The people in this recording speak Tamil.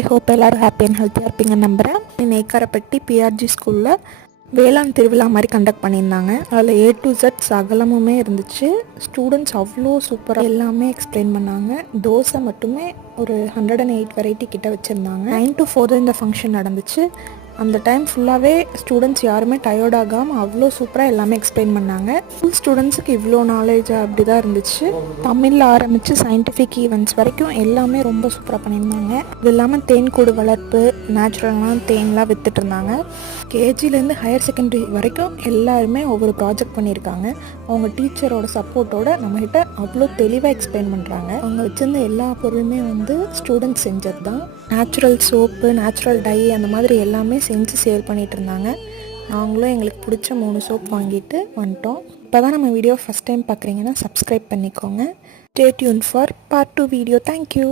ஐ ஹோப் எல்லோரும் ஹாப்பி அண்ட் ஹெல்த்தியாக இருப்பீங்கன்னு நம்புகிறேன். நெய்க்காரப்பட்டி பிஆர்ஜி ஸ்கூலில் வேளாண் திருவிழா மாதிரி கண்டக்ட் பண்ணியிருந்தாங்க. அதில் A to Z சகலமுமே இருந்துச்சு. ஸ்டூடெண்ட்ஸ் அவ்வளோ சூப்பராக எல்லாமே எக்ஸ்பிளைன் பண்ணாங்க. தோசை மட்டுமே ஒரு 108 வெரைட்டி கிட்ட வச்சுருந்தாங்க. 9 to 4 இந்த ஃபங்க்ஷன் நடந்துச்சு. அந்த டைம் ஃபுல்லாகவே ஸ்டூடெண்ட்ஸ் யாருமே டயர்ட் ஆகாமல் அவ்வளோ சூப்பராக எல்லாமே எக்ஸ்பிளைன் பண்ணாங்க. ஸ்கூல் ஸ்டூடெண்ட்ஸுக்கு இவ்வளோ நாலேஜ் அப்படி தான் இருந்துச்சு. தமிழில் ஆரம்பித்து சயின்டிஃபிக் ஈவெண்ட்ஸ் வரைக்கும் எல்லாமே ரொம்ப சூப்பராக பண்ணியிருந்தாங்க. இது இல்லாமல் தேன்கூடு வளர்ப்பு, நேச்சுரலான தேன்லாம் விற்றுட்டு இருந்தாங்க. கேஜிலேருந்து ஹையர் செகண்டரி வரைக்கும் எல்லாருமே ஒவ்வொரு ப்ராஜெக்ட் பண்ணியிருக்காங்க. அவங்க டீச்சரோட சப்போர்ட்டோட நம்மகிட்ட அவ்வளோ தெளிவாக எக்ஸ்பிளைன் பண்ணுறாங்க. அவங்க வச்சுருந்த எல்லா பொருளுமே ஸ்டூடெண்ட்ஸ் செஞ்சது தான். நேச்சுரல் சோப்பு, நேச்சுரல் டை அந்த மாதிரி எல்லாமே செஞ்சு சேல் பண்ணிகிட்டு இருந்தாங்க. நாங்களும் எங்களுக்கு பிடிச்ச 3 சோப் வாங்கிட்டு வந்துட்டோம். இப்போ தான் நம்ம வீடியோ ஃபஸ்ட் டைம் பார்க்குறீங்கன்னா சப்ஸ்கிரைப் பண்ணிக்கோங்க. Stay tune for part 2 video. Thank you.